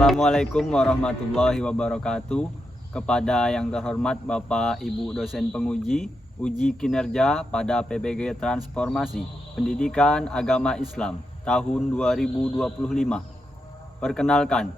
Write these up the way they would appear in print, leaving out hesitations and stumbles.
Assalamualaikum warahmatullahi wabarakatuh. Kepada yang terhormat Bapak Ibu dosen penguji uji kinerja pada PPG Transformasi Pendidikan Agama Islam tahun 2025. Perkenalkan,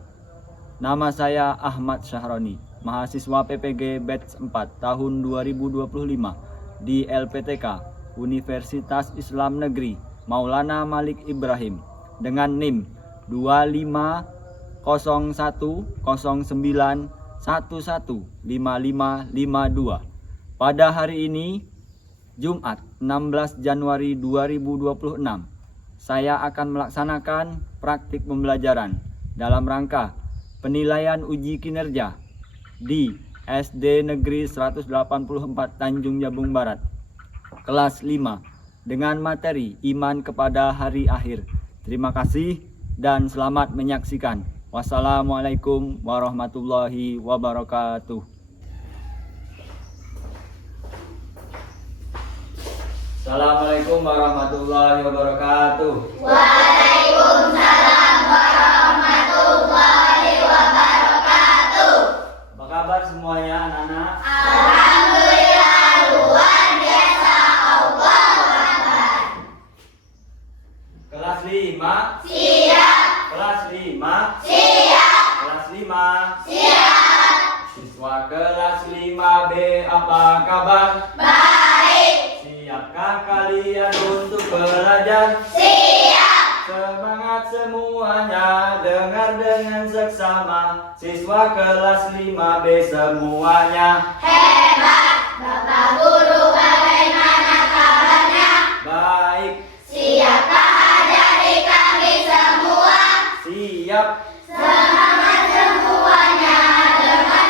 nama saya Ahmad Syahroni, mahasiswa PPG Batch 4 tahun 2025 di LPTK Universitas Islam Negeri Maulana Malik Ibrahim dengan NIM 250109115552. Pada hari ini, Jumat 16 Januari 2026, saya akan melaksanakan praktik pembelajaran dalam rangka penilaian uji kinerja di SD Negeri 184 Tanjung Jabung Barat, kelas 5, dengan materi iman kepada hari akhir. Terima kasih dan selamat menyaksikan. Wassalamualaikum warahmatullahi wabarakatuh. Assalamualaikum warahmatullahi wabarakatuh. Waalaikumsalam warahmatullahi wabarakatuh. Apa kabar semuanya anak-anak? Alhamdulillah luar biasa. Allahu Akbar. Kelas 5. Siap. Kelas 5. Siap. Kelas 5. Siap. Siswa kelas 5B, apa kabar? Baik. Siapkah kalian untuk belajar? Siap. Semangat semuanya, dengar dengan seksama. Siswa kelas 5B semuanya Hebat. Bapak Guru bagaimana kabarnya? baik. Siapkah ajari kami semua? Siap. Semangat semuanya,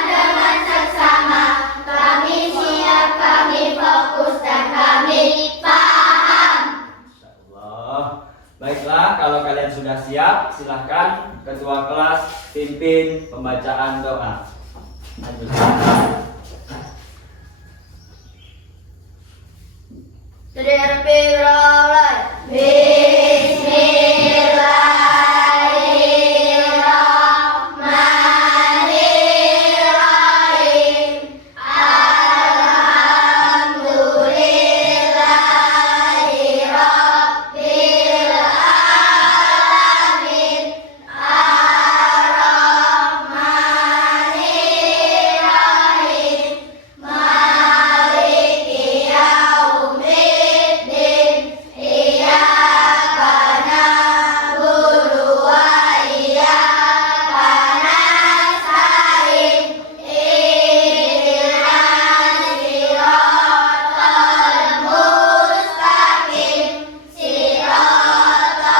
dengan seksama. Kami siap, kami fokus, dan kami paham. Insyaallah. Baiklah, kalau kalian sudah siap, silahkan ketua kelas pimpin pembacaan doa. Lanjutkan. Bismillahirrahmanirrahim. Alhamdulillahi rabbil alamin. Ar-Rahmanirrahim. Maliki yaumiddin. Iyyaka na'budu wa iyyaka nasta'in. Ihdinas siratal mustaqim. Siratal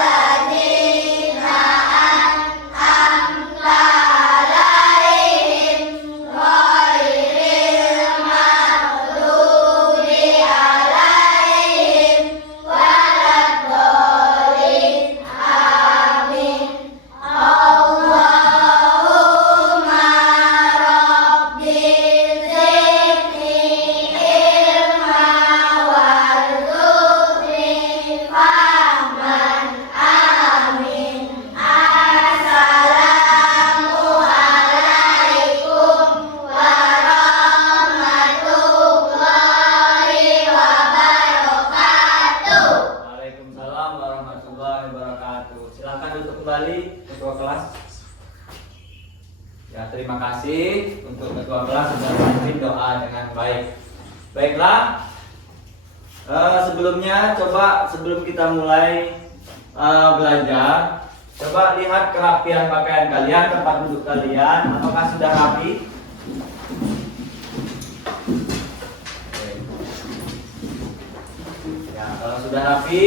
ladzina an'amta 'alaihim ghairil maghdubi 'alaihim waladdallin. Amin. Allahumma rabbi zidni ilma warzuqni fahman. Amin. Assalamualaikum warahmatullahi wabarakatuh. Waalaikumsalam warahmatullahi wabarakatuh. Silakan duduk kembali ketua kelas. Ya, terima kasih untuk ketua kelas sudah memimpin doa dengan baik. Baiklah, sebelumnya sebelum kita mulai belajar, coba lihat kerapian pakaian kalian, tempat duduk kalian, apakah sudah rapi? Oke. Ya, kalau sudah rapi,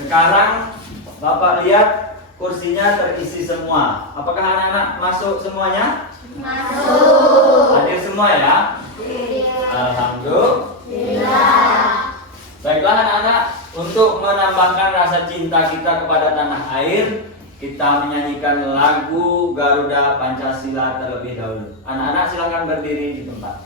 sekarang Bapak lihat kursinya terisi semua. Apakah anak-anak masuk semuanya? Masuk. Hadir semua ya? Alhamdulillah. Baiklah anak-anak, untuk menambahkan rasa cinta kita kepada tanah air, kita menyanyikan lagu Garuda Pancasila terlebih dahulu. Anak-anak silakan berdiri di tempat.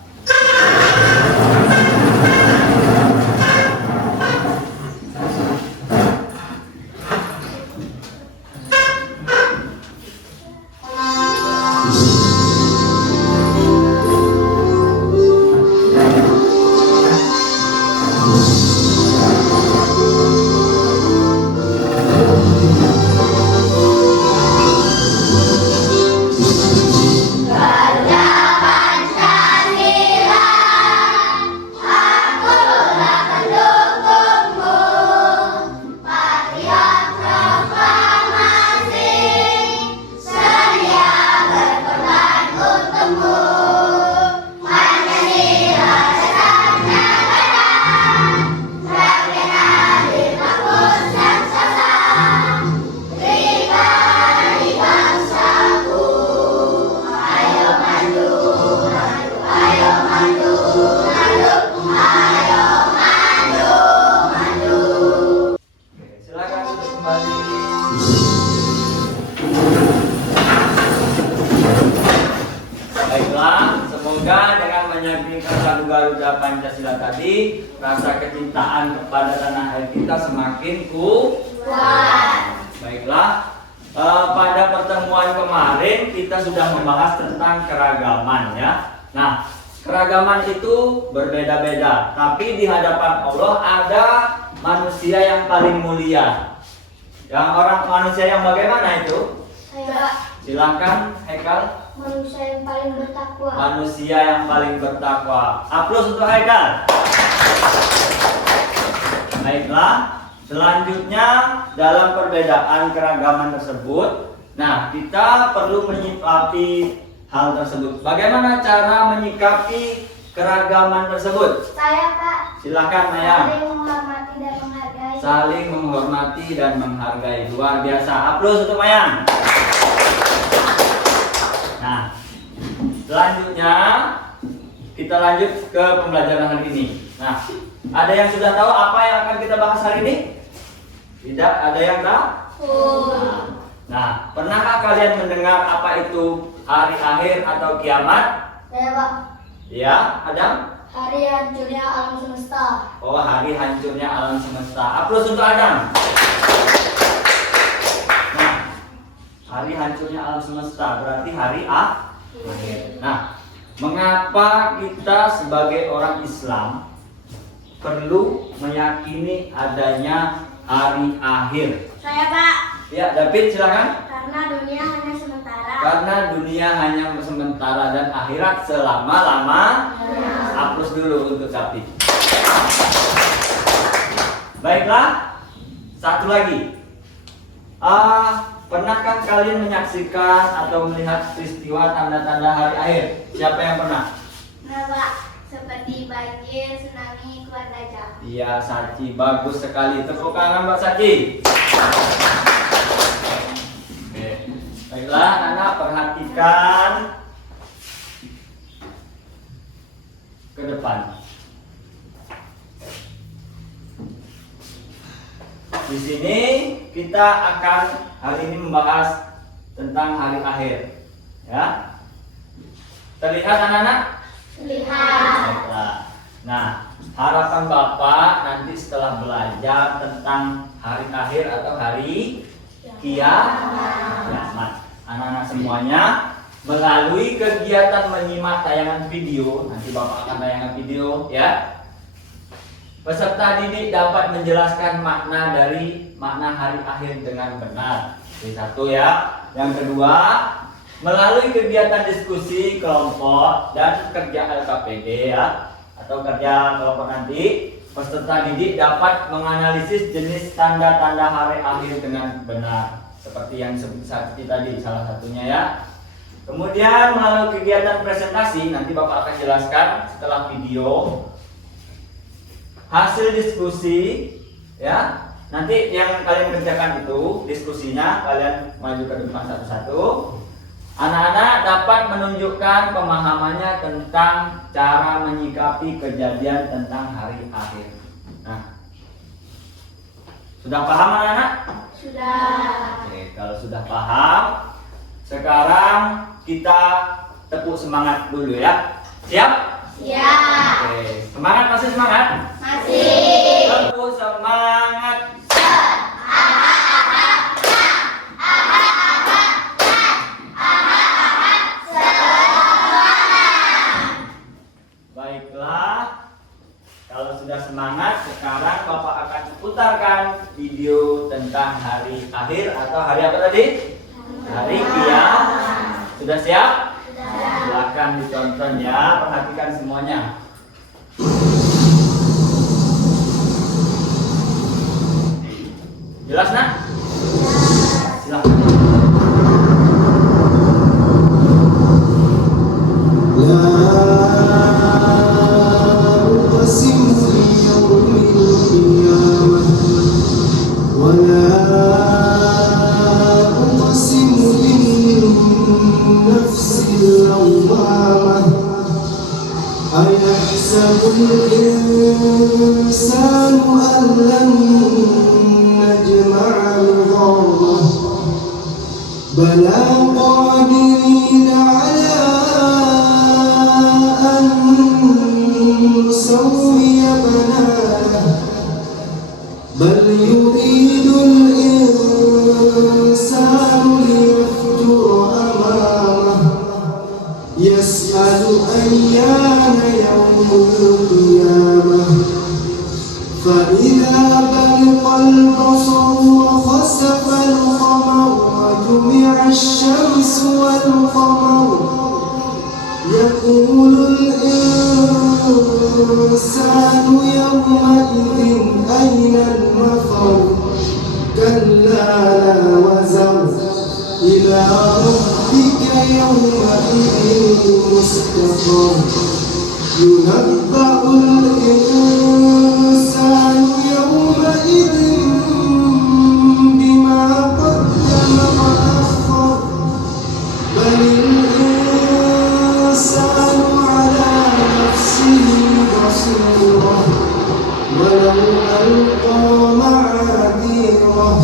Baiklah, semoga dengan menyaksikan lagu Garuda Pancasila tadi, rasa kecintaan kepada tanah air kita semakin kuat. Baiklah, pada pertemuan kemarin kita sudah membahas tentang keragaman ya. Nah, keragaman itu berbeda-beda, tapi di hadapan Allah ada manusia yang paling mulia. Yang manusia yang bagaimana itu? Silakan, Haikal. Manusia yang paling bertakwa. Manusia yang paling bertakwa. Aplaus untuk Haikal. Baiklah, selanjutnya dalam perbedaan keragaman tersebut, nah kita perlu menyikapi hal tersebut. Bagaimana cara menyikapi keragaman tersebut? Saya, Pak. Silakan, Maya. Saling menghormati dan menghargai. Saling menghormati dan menghargai. Luar biasa. Aplaus untuk Maya. Nah, selanjutnya kita lanjut ke pembelajaran hari ini. Nah, ada yang sudah tahu apa yang akan kita bahas hari ini? Tidak, ada yang tahu? Nah, pernahkah kalian mendengar apa itu hari akhir atau kiamat? Saya, Pak. Ya, Adam? Hari hancurnya alam semesta. Oh, hari hancurnya alam semesta. Aplaus untuk Adam. Nah, hari hancurnya alam semesta berarti hari akhir. Nah, mengapa kita sebagai orang Islam perlu meyakini adanya hari akhir? Saya, Pak. Ya, David silakan. Karena dunia hanya sementara. Karena dunia hanya sementara dan akhirat selama-lama. Aplaus dulu untuk David. Baiklah, satu lagi. Pernahkah kalian menyaksikan atau melihat peristiwa tanda-tanda hari akhir? Siapa yang pernah? Nah, Pak. Seperti banjir, tsunami, keluar gajah. Iya, Saci, bagus sekali. Tepuk tangan Mbak Saci. Oke. Baiklah, anak perhatikan ke depan. Di sini kita akan hari ini membahas tentang hari akhir. Ya. Terlihat anak-anak? Lihat. Baiklah. Nah, harapan Bapak nanti setelah belajar tentang hari akhir atau hari kiamat, anak-anak semuanya melalui kegiatan menyimak tayangan video, nanti Bapak akan tayangan video ya. Peserta didik dapat menjelaskan makna dari makna hari akhir dengan benar. Ini satu ya. Yang kedua, melalui kegiatan diskusi kelompok dan kerja LKPD ya, atau kerja kelompok nanti, peserta didik dapat menganalisis jenis tanda-tanda hari akhir dengan benar, seperti yang seperti tadi salah satunya ya. Kemudian melalui kegiatan presentasi, nanti Bapak akan jelaskan setelah video hasil diskusi ya. Nanti yang kalian kerjakan itu diskusinya, kalian maju ke depan satu-satu. Anak-anak dapat menunjukkan pemahamannya tentang cara menyikapi kejadian tentang hari akhir. Nah, sudah paham anak-anak? Sudah. Oke, kalau sudah paham, sekarang kita tepuk semangat dulu ya. Siap? Siap. Oke, semangat, masih semangat? Masih. Tepuk semangat. Baiklah, kalau sudah semangat, sekarang Bapak akan putarkan video tentang hari akhir atau hari apa tadi? Hari kiamat. Sudah siap? Silakan ditonton ya, perhatikan semuanya. Jelas nak? Silakan. أيحسب الإنسان أن لن نجمع بلى قادرين على أن نسوي بنانه بل يريد الإنسان ليفجر أمامه يسأل أيان يوم القيامة فإذا برق البصر وخسف القمر وجمع الشمس والقمر يقول الإنسان يومئذ أين المفر كلا لا وزر إلى ربك يومئذ المستقر ينبأ الإنسان يومئذ بما قدم وأخر بل الإنسان على نفسه بصيرة ولو ألقى معاذيره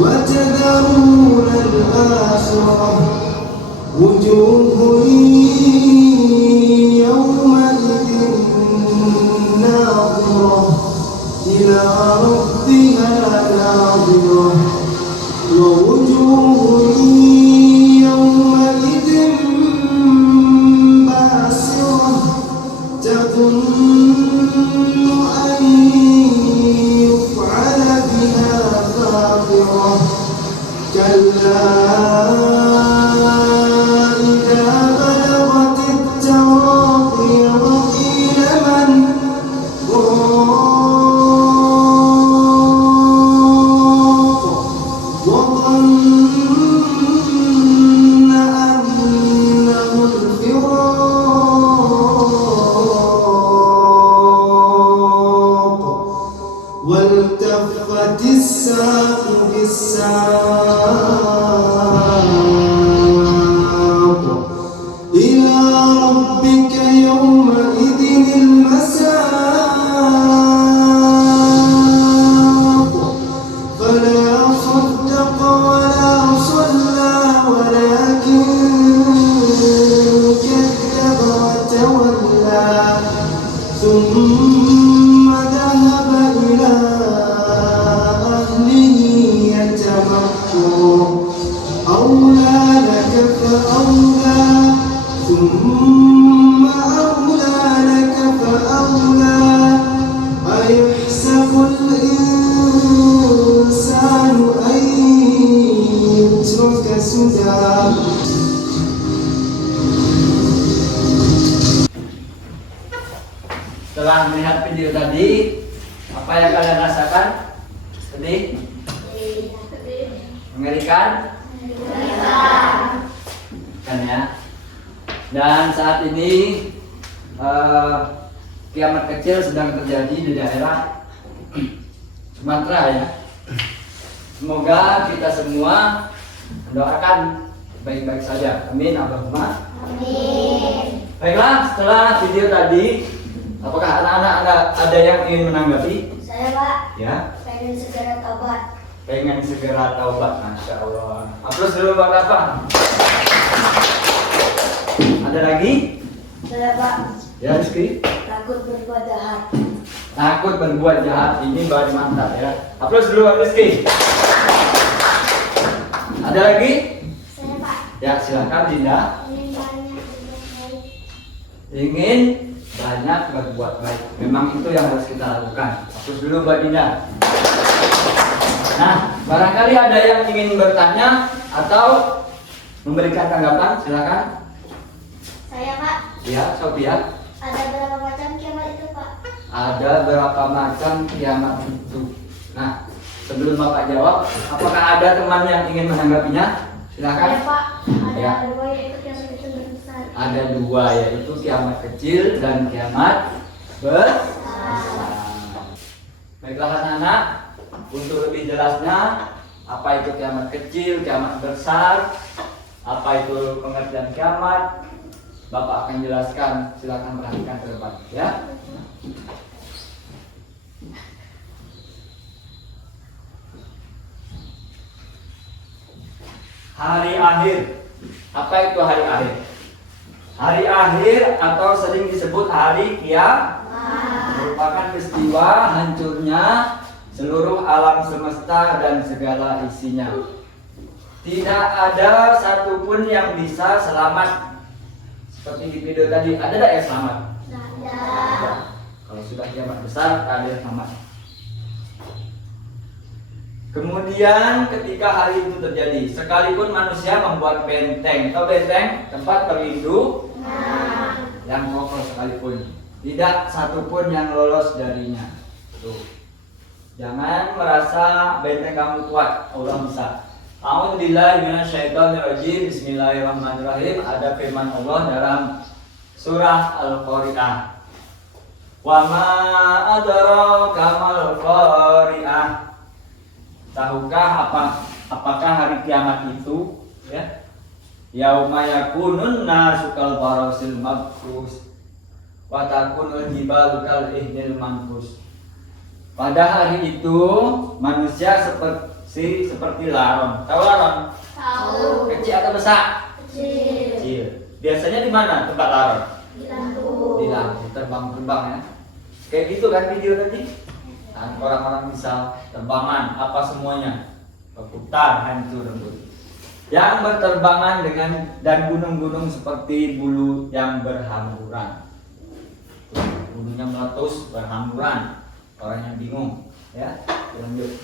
وتذرون الآخرة وجوه يومئذ ناظرة إلى ربها ناظرة ووجوه يومئذ باسرة تظن أن يفعل بها فاقرة كلا إذا بلغت التراقي وقيل من راق وظن أنه الفراق والتفت الساق بالساق إلى ربك يومئذ المساق فلا صدق ولا صلى ولكن كذب وتولى ثم ذهب إلى أهله يتمطى أولى لك فأولى ثم أولى لك فأولى أيحسب الإنسان أن يترك سدى. Setelah melihat video tadi, apa yang kalian rasakan? Sedih? Mengerikan? Kan ya. Dan saat ini kiamat kecil sedang terjadi di daerah Sumatera ya. Semoga kita semua mendoakan baik-baik saja. Amin. Allahumma. Amin. Baiklah, setelah video tadi, apakah anak-anak ada yang ingin menanggapi? Saya Pak, Ya, pengen segera tobat. pengen segera taubat, masya Allah. Terus dulu buat apa? Ada lagi? Saya Pak, Ya, Rizky. takut berbuat jahat. Takut berbuat jahat, ini baru mantap ya. Terus dulu buat Rizky. Ada lagi? Saya Pak, Ya, silakan Dinda. ingin banyak berbuat baik. Ingin banyak berbuat baik. Memang itu yang harus kita lakukan. Terus dulu buat Dinda. Nah, barangkali ada yang ingin bertanya atau memberikan tanggapan, silakan. Saya Pak, Ya, Sophia. ada berapa macam kiamat itu Pak? Ada berapa macam kiamat itu? Nah, sebelum Bapak jawab, apakah ada teman yang ingin menanggapinya? Silakan. Saya Pak, ada Ya. dua yaitu kiamat kecil dan besar. Ada dua, yaitu kiamat kecil dan kiamat besar. Baiklah anak-anak, untuk lebih jelasnya apa itu kiamat kecil, kiamat besar, apa itu pengertian kiamat, Bapak akan jelaskan. Silakan perhatikan ke depan, ya. Hari akhir. Apa itu hari akhir? Hari akhir atau sering disebut hari kiamat merupakan peristiwa hancurnya seluruh alam semesta dan segala isinya. Tidak ada satupun yang bisa selamat. Seperti di video tadi, ada tak yang selamat? Ada. Kalau sudah kiamat besar, tak ada yang selamat. Kemudian ketika hari itu terjadi, sekalipun manusia membuat benteng atau benteng tempat berlindung yang kokoh sekalipun, tidak satupun yang lolos darinya. Tuh. Jangan merasa benteng kamu kuat, Allah bisa. A'udzubillahi minasyaitonirrajim. Bismillahirrahmanirrahim. Ada firman Allah dalam surah Al-Qari'ah. Wa ma adraka mal qari'ah. Tahukah apakah hari kiamat itu, ya? Yauma yakunun nasu kal farasil mabthus wa takunul jibalu kal ihnil manfus. Pada hari itu manusia seperti laron. Tahu laron? Tahu. Kecil atau besar? Kecil. Kecil. Biasanya di mana tempat laron? Di lampu. Di lampu, terbang-terbang ya. Kayak gitu kan video tadi? Nah, orang-orang bisa terbangan apa semuanya, berputar, hancur rembut. Yang berterbangan dengan dan gunung-gunung seperti bulu yang berhamburan. Bulunya meletus berhamburan. Orang yang bingung, ya. Lanjut.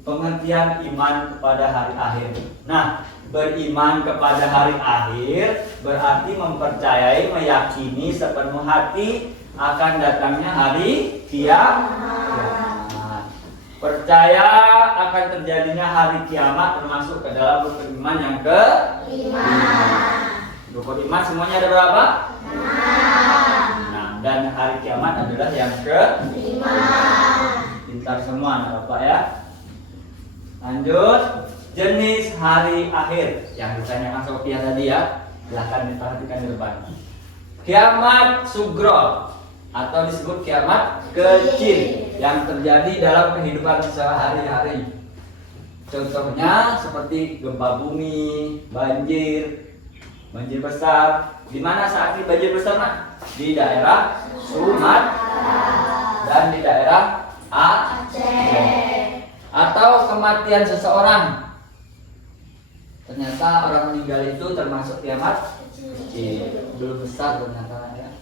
Pengertian iman kepada hari akhir. Nah, beriman kepada hari akhir berarti mempercayai, meyakini sepenuh hati akan datangnya hari kiamat. Percaya akan terjadinya hari kiamat termasuk ke dalam rukun iman yang ke-5. Rukun iman semuanya ada berapa? 6. Dan hari kiamat adalah yang ke-5. Pintar semua anak Bapak ya. Lanjut, jenis hari akhir yang ditanyakan Sophia tadi ya. Silahkan diperhatikan di depan. Kiamat sugro atau disebut kiamat kecil yang terjadi dalam kehidupan sehari-hari. Contohnya seperti gempa bumi, banjir besar. Di mana saat ini banjir besar, Nak? Di daerah Sumatera dan di daerah Aceh. Atau kematian seseorang. Ternyata orang meninggal itu termasuk kiamat kecil, belum besar ternyata ya.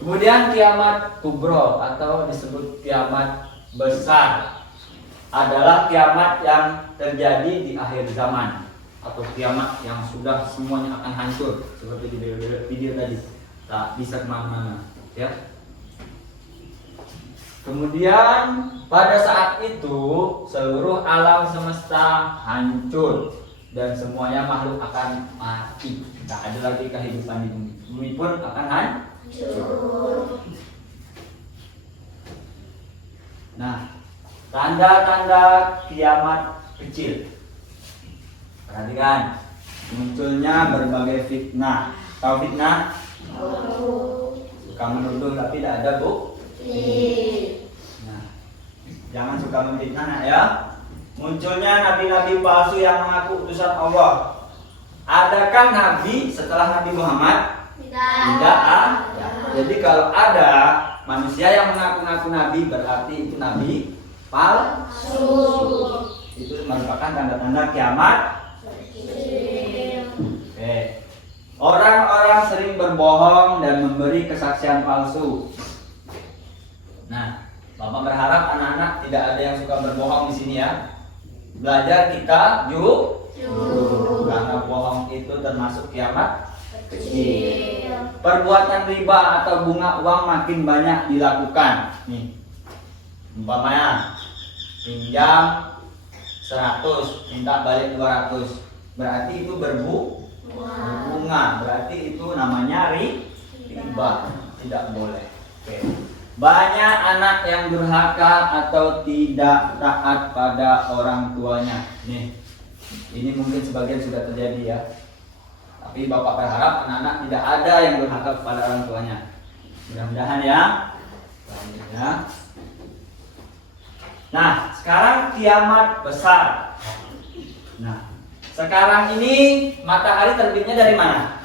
Kemudian kiamat kubro atau disebut kiamat besar adalah kiamat yang terjadi di akhir zaman atau kiamat yang sudah semuanya akan hancur seperti di video tadi, tak bisa kemana-mana ya. Kemudian pada saat itu seluruh alam semesta hancur dan semuanya makhluk akan mati. Tak ada lagi kehidupan di bumi. Bumi pun akan hancur. Nah, tanda-tanda kiamat kecil. Perhatikan, munculnya berbagai fitnah. Tahu fitnah? Suka menuduh tapi tidak ada bukti. Nah, jangan suka memfitnah nak ya. Munculnya nabi-nabi palsu yang mengaku utusan Allah. Adakah nabi setelah Nabi Muhammad? Tidak ada. Jadi kalau ada manusia yang mengaku-ngaku nabi, berarti itu nabi palsu. Itu merupakan tanda-tanda kiamat. Oke. Orang-orang sering berbohong dan memberi kesaksian palsu. Nah, Bapak berharap anak-anak tidak ada yang suka berbohong di sini ya. Belajar kita jujur. Karena bohong itu termasuk kiamat kecil. Perbuatan riba atau bunga uang makin banyak dilakukan. Nih, umpamanya pinjam 100, minta balik 200, berarti itu berbunga, berarti itu namanya riba, tidak boleh. Oke. Banyak anak yang durhaka atau tidak taat pada orang tuanya. Nih, ini mungkin sebagian sudah terjadi ya. Tapi Bapak berharap anak-anak tidak ada yang durhaka kepada orang tuanya. Mudah-mudahan ya. Selanjutnya. Nah, sekarang kiamat besar. Nah, sekarang ini matahari terbitnya dari mana?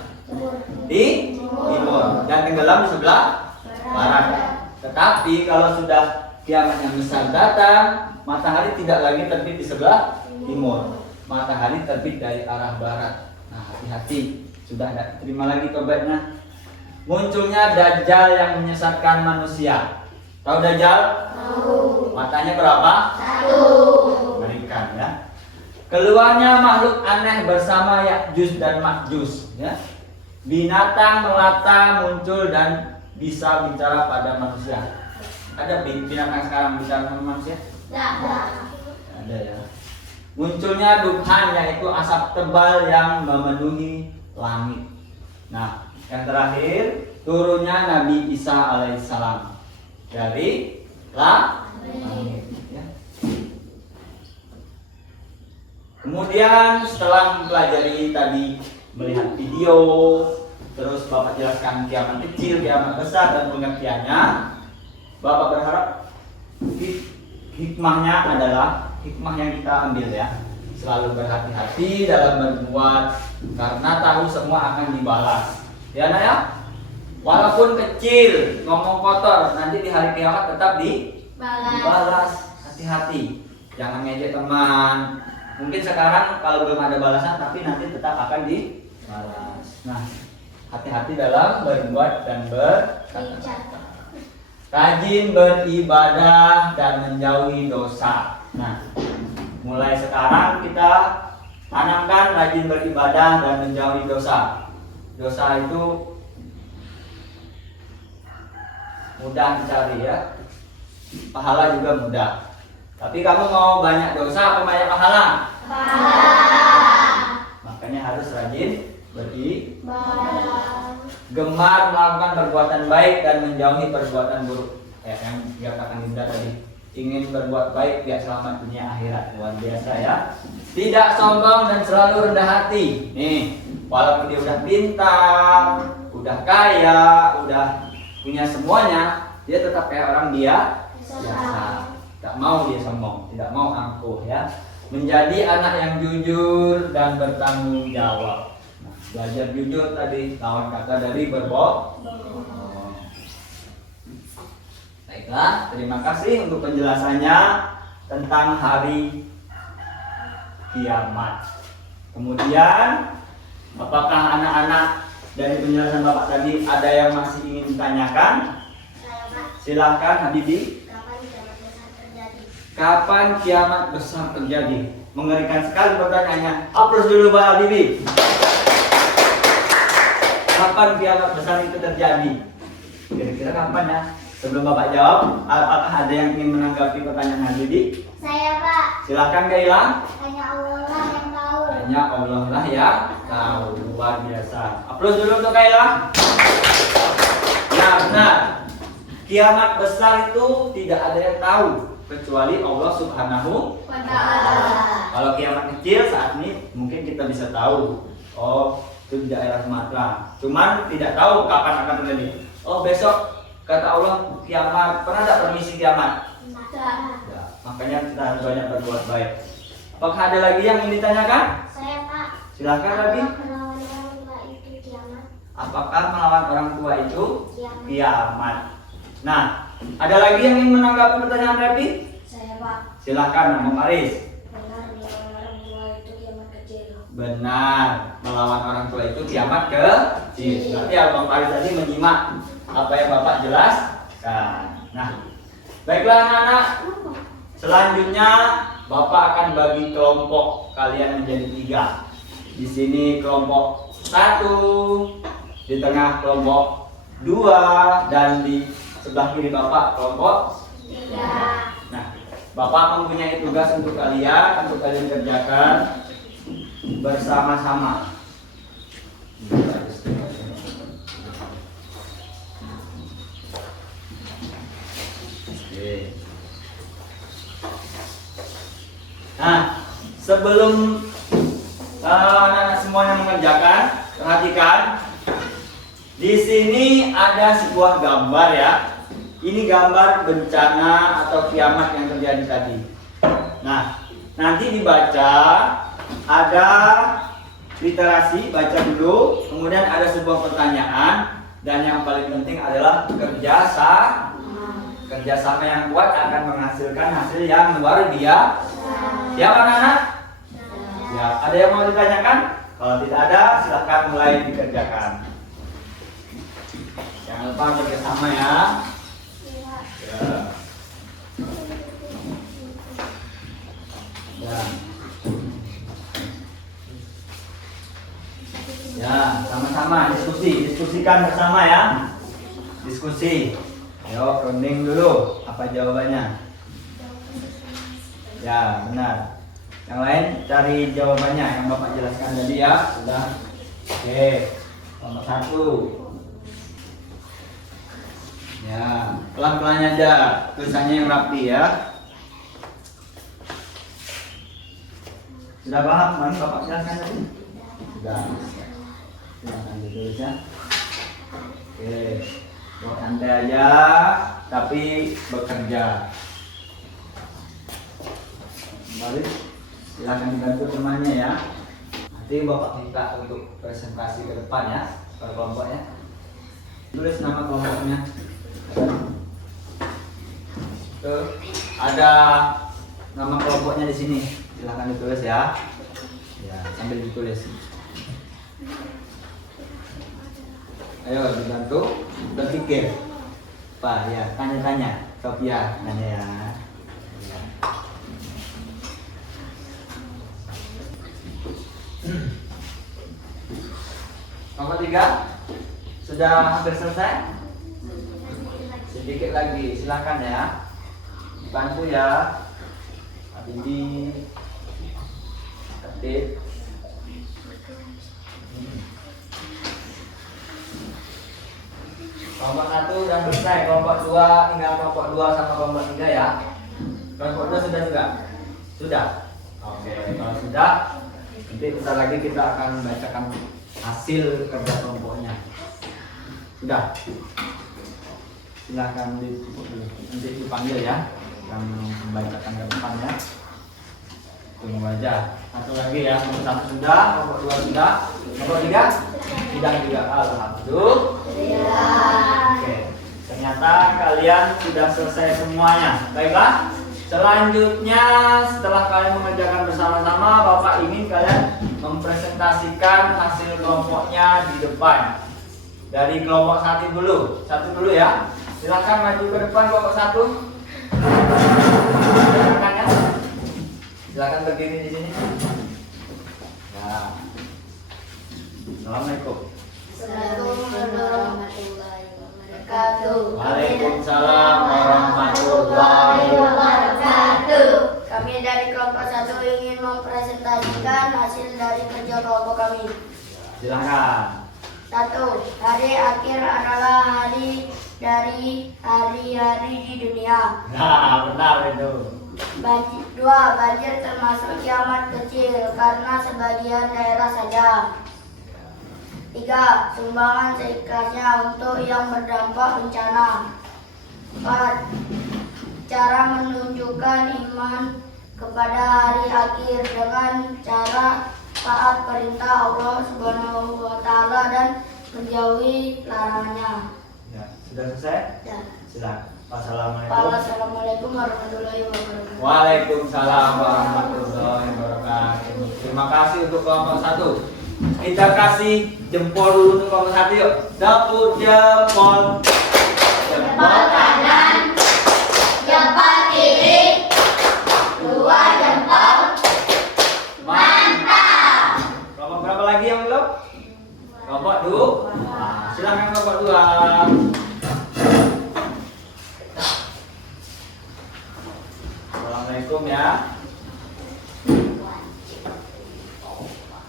Di timur dan tenggelam di sebelah barat. Tetapi kalau sudah kiamat yang besar datang, matahari tidak lagi terbit di sebelah timur. Matahari terbit dari arah barat. Nah, hati-hati, sudah tidak terima lagi tobatnya. Munculnya Dajjal yang menyesatkan manusia. Tahu Dajjal? Tahu. Matanya berapa? 1. Mengerikan ya. Keluarnya makhluk aneh bersama Ya'juj dan Ma'juj ya. Binatang melata muncul dan bisa bicara pada manusia. Ada binatang sekarang bicara sama manusia? Tidak. Ada ya. Munculnya dukhan, yaitu asap tebal yang memenuhi langit. Nah, yang terakhir turunnya Nabi Isa alaihissalam dari langit. Ya. Kemudian setelah mempelajari tadi, melihat video, terus Bapak jelaskan kiamat kecil, kiamat besar dan pengertiannya, Bapak berharap hikmahnya adalah hikmah yang kita ambil ya, selalu berhati-hati dalam berbuat karena tahu semua akan dibalas. Ya nak ya, walaupun kecil, ngomong kotor, nanti di hari kiamat tetap dibalas. Hati-hati, jangan ngejek teman. Mungkin sekarang kalau belum ada balasan, tapi nanti tetap akan dibalas. Nah, hati-hati dalam berbuat dan berkata. Rajin beribadah dan menjauhi dosa. Nah, mulai sekarang kita tanamkan rajin beribadah dan menjauhi dosa. Dosa itu mudah dicari ya. Pahala juga mudah. Tapi kamu mau banyak dosa atau banyak pahala? Pahala. Makanya harus rajin beribadah. Gemar melakukan perbuatan baik dan menjauhi perbuatan buruk. Ya, yang dikatakan Bunda tadi, ingin berbuat baik biar selamat dunia akhirat. Luar biasa ya. Tidak sombong dan selalu rendah hati. Nih, walaupun dia udah pintar, udah kaya, udah punya semuanya, dia tetap kayak orang biasa. Tidak mau dia sombong, tidak mau angkuh ya. Menjadi anak yang jujur dan bertanggung jawab. Belajar jujur tadi, lawan kata dari berbohong. Baiklah, terima kasih untuk penjelasannya tentang hari kiamat. Kemudian, apakah anak-anak dari penjelasan Bapak tadi ada yang masih ingin ditanyakan? Silahkan Habibi. Kapan kiamat besar terjadi? Mengerikan sekali pertanyaannya. Aplaus dulu Pak Habibi. Kapan kiamat besar itu terjadi? Kira-kira kapan ya? Sebelum Bapak jawab, apakah ada yang ingin menanggapi pertanyaan Habibi? Saya Pak. Silahkan Kaila. Hanya Allah lah yang tahu. Hanya Allah lah yang tahu. Luar biasa. Aplaus dulu untuk Kaila. Ya benar. Kiamat besar itu tidak ada yang tahu kecuali Allah Subhanahu wa Ta'ala. Kalau kiamat kecil saat ini mungkin kita bisa tahu, oh itu di daerah Sumatera. Cuman tidak tahu kapan akan terjadi. Oh besok kata Allah kiamat, pernah tak permisi kiamat? Tidak. Ya, makanya kita harus banyak berbuat baik. Apakah ada lagi yang ingin ditanyakan? Saya Pak. Silakan Rabi. Melawan orang tua itu kiamat. Apakah melawan orang tua itu Kiamat. kiamat? Nah, ada lagi yang ingin menanggapi pertanyaan Rabi? Saya Pak. Silakan Bang Aris. Benar melawan orang tua itu kiamat kecil. Benar, melawan orang tua itu kiamat kecil. Berarti Abang Faris tadi menyimak apa yang Bapak jelaskan. Nah, baiklah anak-anak. Selanjutnya Bapak akan bagi kelompok kalian menjadi 3. Di sini kelompok 1, di tengah kelompok 2, dan di sebelah kiri Bapak kelompok 3. Nah, Bapak mempunyai tugas untuk kalian kerjakan bersama-sama. Oke. Nah, sebelum anak-anak semuanya mengerjakan, perhatikan. Di sini ada sebuah gambar ya. Ini gambar bencana atau kiamat yang terjadi tadi. Nah, nanti dibaca, ada literasi, baca dulu, kemudian ada sebuah pertanyaan, dan yang paling penting adalah kerjasama yang kuat akan menghasilkan hasil yang luar biasa. Siap anak-anak? Ya, ada yang mau ditanyakan? Kalau tidak ada, silahkan mulai dikerjakan. Jangan lupa kerjasama ya. Ya, sama-sama diskusikan bersama ya. Diskusi. Ayo, runding dulu. Apa jawabannya? Ya, benar. Yang lain cari jawabannya yang Bapak jelaskan tadi ya. Sudah. Oke. Nomor 1. Ya, pelan-pelan aja, tulisannya yang rapi ya. Sudah paham kan Bapak jelaskan tadi? Sudah. Silahkan ditulis ya. Oke, buat santai aja, tapi bekerja. Balik, silahkan dibantu temannya ya. Nanti Bapak minta untuk presentasi ke depan ya, per kelompoknya. Tulis nama kelompoknya. Tuh, ada nama kelompoknya di sini. Silahkan ditulis ya. Ya, sambil ditulis. Ayo dibantu berpikir. Pak ya, tanya-tanya. Sophia tanya ya. Nomor 3 sudah hampir selesai. Sedikit lagi, silakan ya. Bantu ya. Pak Bibi, Ketik. Kelompok 1 sudah selesai, kelompok 2 tinggal kelompok 2 sama kelompok 3 ya. Kelompok 2 sudah juga? Sudah? Oke, kalau sudah, nanti bentar lagi kita akan membacakan hasil kerja kelompoknya. Sudah? Silahkan nanti dipanggil ya, yang membacakan ke depan ya. Tunggu aja. Satu lagi ya, kelompok 1 sudah, kelompok 2 sudah, kelompok 3 tidak juga. Alhamdulillah. Oke, ternyata kalian sudah selesai semuanya. Baiklah, selanjutnya setelah kalian mengerjakan bersama-sama, Bapak ingin kalian mempresentasikan hasil kelompoknya di depan. Dari kelompok 1 dulu ya. Silakan maju ke depan kelompok 1. Silakan ya. Silakan berdiri di sini. Ya. Assalamualaikum. Waalaikumsalam warahmatullahi wabarakatuh. Kami dari kelompok 1 ingin mempresentasikan hasil dari kerja kelompok kami. Silakan. 1. Hari akhir adalah hari dari hari-hari di dunia. Nah, benar itu. Dua, banjir termasuk kiamat kecil karena sebagian daerah saja. 3. Sumbangan seikhlasnya untuk yang berdampak bencana. 4. Cara menunjukkan iman kepada hari akhir dengan cara taat perintah Allah Subhanahu wa Ta'ala dan menjauhi larangannya. Ya, sudah selesai? Ya. Silakan. Wassalamualaikum. Wassalamualaikum warahmatullahi wabarakatuh. Waalaikumsalam warahmatullahi wabarakatuh. Terima kasih untuk kelompok 1. Kita kasih jempol dulu untuk kelompok 1 yuk. Dapur jempol. Jempol kanan, jempol kiri, 2 jempol. Mantap. Kelompok berapa lagi yang belum? Kelompok 2. Nah, silakan kelompok 2. Assalamualaikum ya.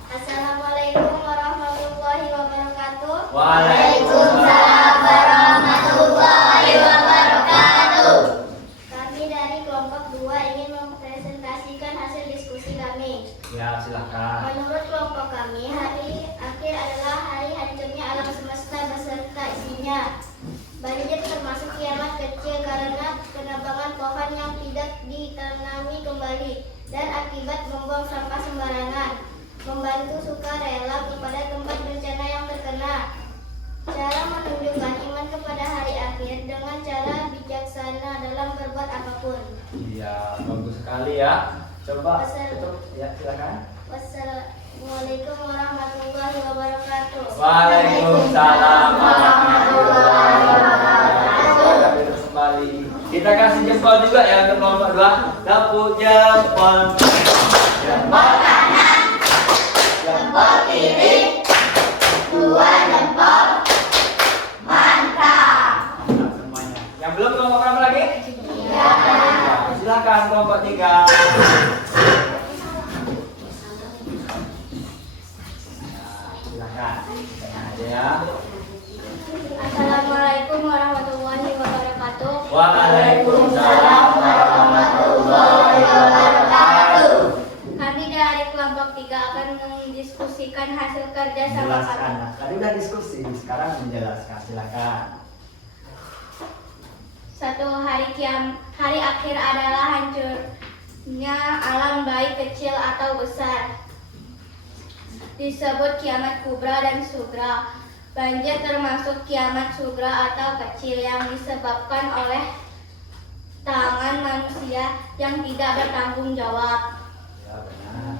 Assalamualaikum warahmatullahi wabarakatuh. Waalaikumsalam warahmatullahi wabarakatuh. Kami dari kelompok 2 ingin mempresentasikan hasil diskusi kami. Ya, silakan. Menurut kelompok kami, hari akhir adalah hari hancurnya alam semesta beserta isinya. Banjir termasuk kiamat kecil karena penebangan pohon yang tidak ditanami kembali dan akibat membuang sampah sembarangan. Membantu sukarela kepada tempat bencana yang terkena. Cara menunjukkan iman kepada hari akhir dengan cara bijaksana dalam berbuat apapun. Iya, bagus sekali ya. Coba Asal- tutup ya, silakan. Wassalamualaikum warahmatullahi wabarakatuh. Waalaikumsalam warahmatullahi wabarakatuh. Kembali. Kita kasih jempol juga ya untuk kelompok 2. Dapur jempol. Jempol kanan, jempol kiri, 2 jempol. Mantap. Mantap semuanya. Yang belum kelompok berapa lagi? Ya. Silakan kelompok 3. Silakan. Tengah aja ya. Assalamualaikum warahmatullahi wabarakatuh. Waalaikumsalam warahmatullahi wabarakatuh. Kami dari kelompok 3 akan mendiskusikan hasil kerja sama Menjelaskan. kami. Nah, tadi udah diskusi, sekarang menjelaskan. Silakan. 1. Hari akhir adalah hancurnya alam baik kecil atau besar. Disebut kiamat kubra dan sugra. Banjir termasuk kiamat sugra atau kecil yang disebabkan oleh tangan manusia yang tidak bertanggung jawab. Ya, benar.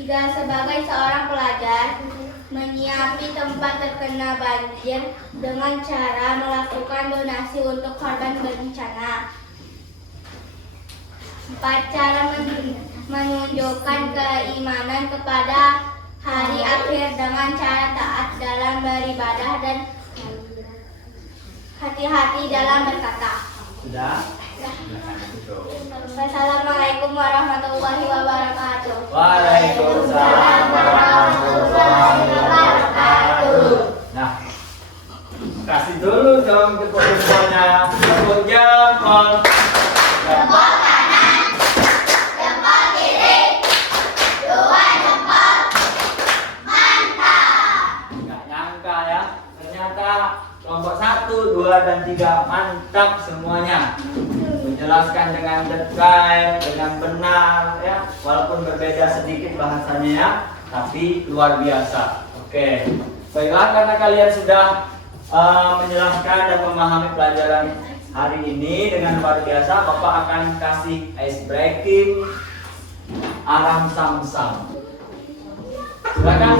3. Sebagai seorang pelajar, menyiapi tempat terkena banjir dengan cara melakukan donasi untuk korban bencana. 4. Cara menunjukkan keimanan kepada hari akhir dengan cara taat dalam beribadah dan hati-hati dalam berkata. Sudah? Silakan tutup. Wassalamualaikum warahmatullahi wabarakatuh. Waalaikumsalam warahmatullahi wabarakatuh. Nah, kasih dulu dong jempol-jempolnya. Jempol jempol. Jempol kanan, jempol kiri, 2 jempol. Mantap. Nggak nyangka ya, ternyata kelompok 1, 2, dan 3 mantap semuanya. Menjelaskan dengan detail, dengan benar ya, walaupun berbeda sedikit bahasanya ya, tapi luar biasa. Oke, baiklah, karena kalian sudah menjelaskan dan memahami pelajaran hari ini dengan luar biasa, Bapak akan kasih ice breaking aram sam-sam. Silakan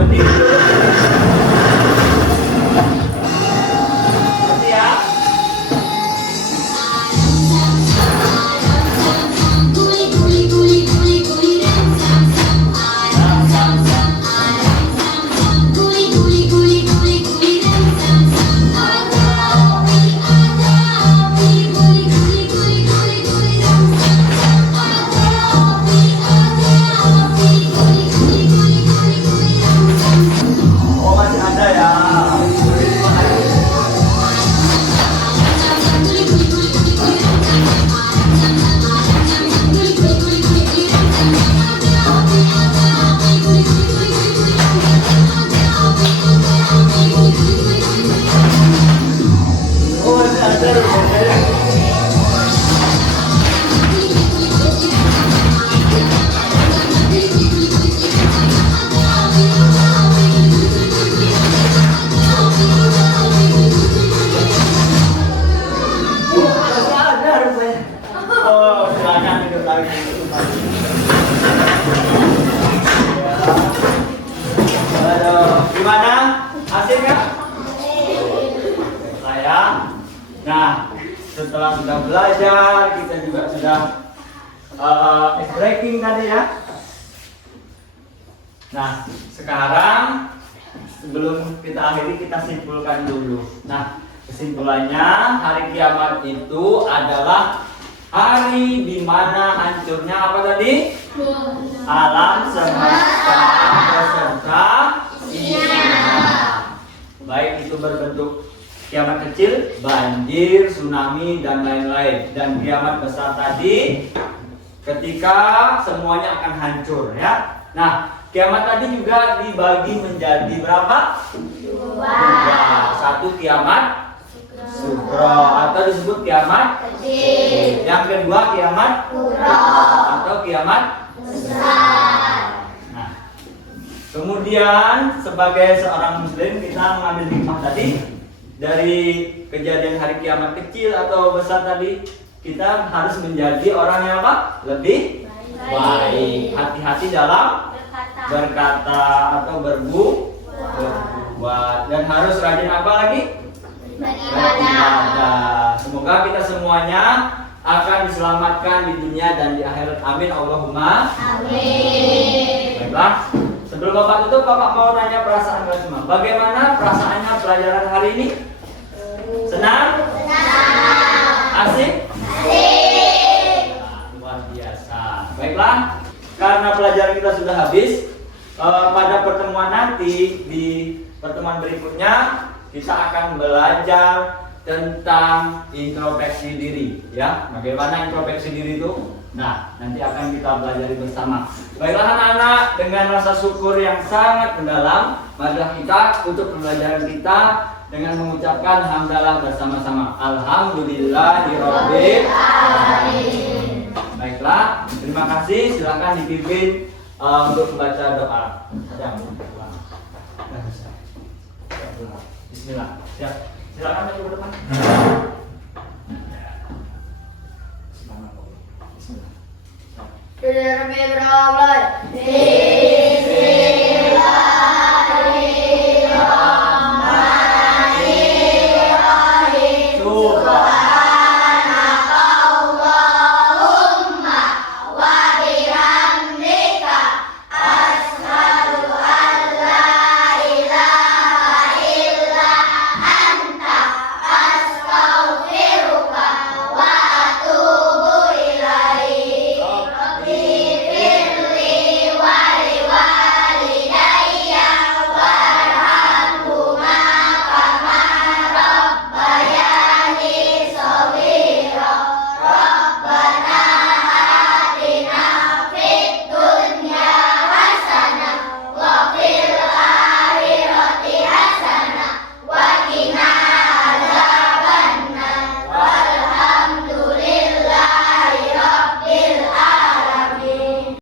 berdiri dulu. Berhenti ya. Aduh, gimana? Asik nggak? Saya. Nah, setelah sudah belajar, kita juga sudah ice breaking tadi ya. Nah, sekarang sebelum kita akhiri kita simpulkan dulu. Nah, kesimpulannya hari kiamat itu adalah hari di mana hancurnya apa tadi? Alam semesta beserta isinya. Baik itu berbentuk kiamat kecil, banjir, tsunami dan lain-lain. Dan kiamat besar tadi ketika semuanya akan hancur ya. Nah, kiamat tadi juga dibagi menjadi berapa? Dua. Satu kiamat sugro atau disebut kiamat kecil. Yang kedua kiamat kubro atau kiamat besar. Nah, kemudian sebagai seorang muslim kita mengambil hikmah tadi dari kejadian hari kiamat kecil atau besar tadi, kita harus menjadi orang yang apa? Lebih baik. Hati-hati dalam berkata atau berbuat, dan harus rajin apa lagi? Beribadah. Semoga kita semuanya akan diselamatkan di dunia dan di akhirat. Amin Allahumma amin. Baiklah, sebelum Bapak tutup, Bapak mau nanya perasaan kalian semua. Bagaimana perasaannya pelajaran hari ini? Senang? Asik? Nah, luar biasa. Baiklah, karena pelajaran kita sudah habis, pada pertemuan nanti, di pertemuan berikutnya kita akan belajar tentang introspeksi diri, ya. Bagaimana introspeksi diri itu? Nah, nanti akan kita pelajari bersama. Baiklah anak-anak, dengan rasa syukur yang sangat mendalam, marilah kita untuk pembelajaran kita dengan mengucapkan hamdalah bersama-sama. Alhamdulillahirabbil alamin. Baiklah, terima kasih. Silakan dipimpin untuk membaca doa. Bismillah. Siap. Silakan maju ke depan. Bismillah. Bismillahirrahmanirrahim.